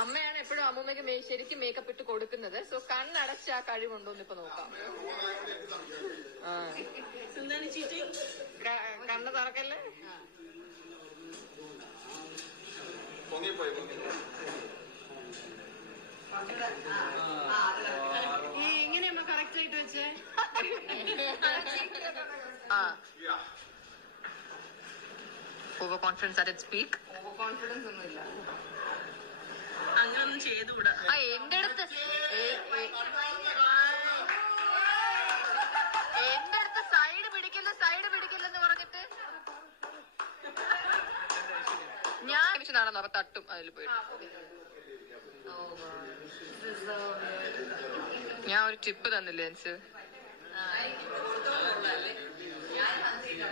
അമ്മയാണ് എപ്പോഴും അമ്മൂമ്മയ്ക്ക് ശരിക്കും മേക്കപ്പ് ഇട്ട് കൊടുക്കുന്നത്. സോ കണ്ണടച്ച ആ കഴിവുണ്ടോന്ന് ഇപ്പൊ നോക്കാം. കണ്ണ് തുറക്കല്ലേ. എങ്ങനെയമ്മ കറക്റ്റ് ആയിട്ട് വെച്ചേ? Over confidence at its peak. Over confidence ഒന്നുമില്ല. അങ്ങനൊന്നും ചെയ്തുകൂടാ. എന്റെ അടുത്ത് സൈഡ് പിടിക്കില്ലെന്ന് പറഞ്ഞിട്ട് ഞാൻ നടന്നു. അപ്പൊ തട്ടും അതിൽ പോയിട്ട്. ഞാൻ ഒരു ടിപ്പ് തന്നില്ലേ എനിക്ക്?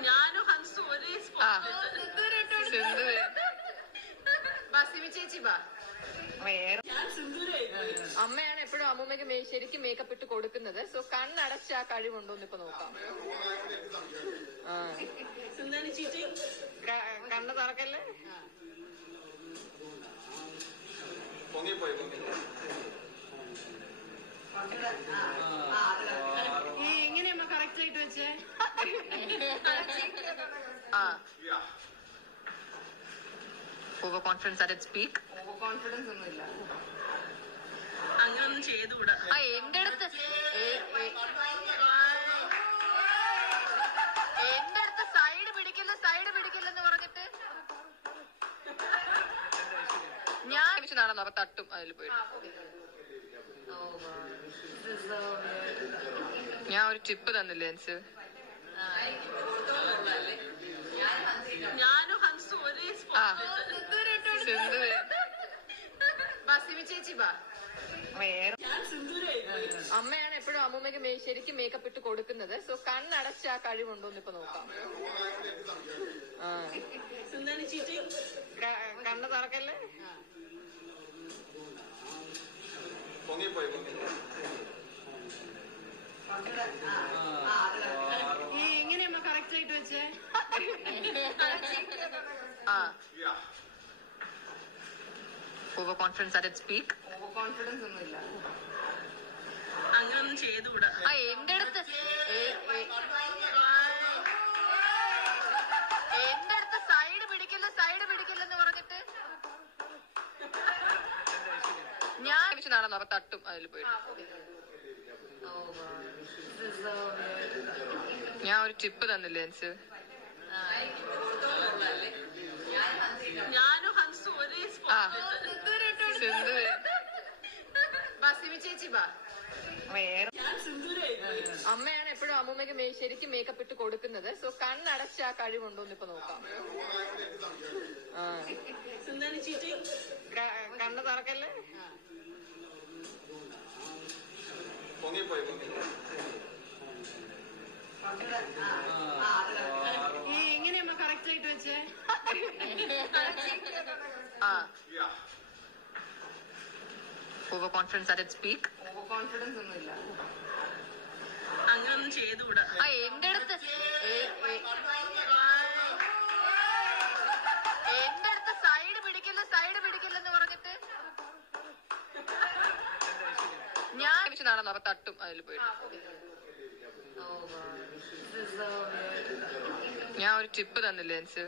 ഞാനും ഹൻസും ഒരേ ചേച്ചി ബാ. അമ്മയാണ് എപ്പോഴും അമ്മൂമ്മയ്ക്ക് ശരിക്കും മേക്കപ്പ് ഇട്ട് കൊടുക്കുന്നത്. സോ കണ്ണടച്ച ആ കഴിവുണ്ടോന്ന് ഇപ്പൊ നോക്കാം. കണ്ണ് തുറക്കല്ലേ. എങ്ങനെയമ്മ കറക്റ്റ് ആയിട്ട് വെച്ചേ? Over confidence at its peak. Over confidence ഒന്നുമില്ല. അങ്ങനൊന്നും ചെയ്തുകൂടാ. എന്റെ അടുത്ത് സൈഡ് പിടിക്കില്ലെന്ന് പറഞ്ഞിട്ട് ഞാൻ നടന്നു. അപ്പൊ തട്ടും അതിൽ പോയിട്ട്. ഞാൻ ഒരു ടിപ്പ് തന്നില്ലേ എനിക്ക്? ഞാനും ഹൻസും ഒരേ ചേച്ചി ബാ. അമ്മയാണ് എപ്പോഴും അമ്മൂമ്മയ്ക്ക് ശരിക്കും മേക്കപ്പ് ഇട്ട് കൊടുക്കുന്നത്. സോ കണ്ണടച്ച ആ കഴിവുണ്ടോന്ന് ഇപ്പൊ നോക്കാം. കണ്ണ് തുറക്കല്ലേ. എങ്ങനെയമ്മ കറക്റ്റ് ആയിട്ട് വെച്ചേ? Over confidence at its peak. Over confidence ഒന്നുമില്ല. അങ്ങനൊന്നും ചെയ്തുകൂടാ. എന്റെ അടുത്ത് സൈഡ് പിടിക്കില്ലെന്ന് പറഞ്ഞിട്ട് ഞാൻ നടന്നു. അപ്പൊ തട്ടും അതിൽ പോയിട്ട്. ഞാൻ ഒരു ടിപ്പ് തന്നില്ലേ എനിക്ക്? ഞാനും ഹൻസും ഒരേ ചേച്ചി ബാ. അമ്മയാണ് എപ്പോഴും അമ്മൂമ്മയ്ക്ക് ശരിക്കും മേക്കപ്പ് ഇട്ട് കൊടുക്കുന്നത്. സോ കണ്ണടച്ച ആ കഴിവുണ്ടോന്ന് ഇപ്പൊ നോക്കാം. കണ്ണ് തുറക്കല്ലേ. എങ്ങനെയമ്മ കറക്റ്റ് ആയിട്ട് വെച്ചേ? Over confidence at its peak. Over confidence ഒന്നുമില്ല. അങ്ങനൊന്നും ചെയ്തുകൂടാ. എന്റെ അടുത്ത് സൈഡ് പിടിക്കില്ലെന്ന് പറഞ്ഞിട്ട് ഞാൻ നടന്നു. അപ്പൊ തട്ടും അതിൽ പോയിട്ട്. ഞാൻ ഒരു ടിപ്പ് തന്നില്ലേ എനിക്ക്?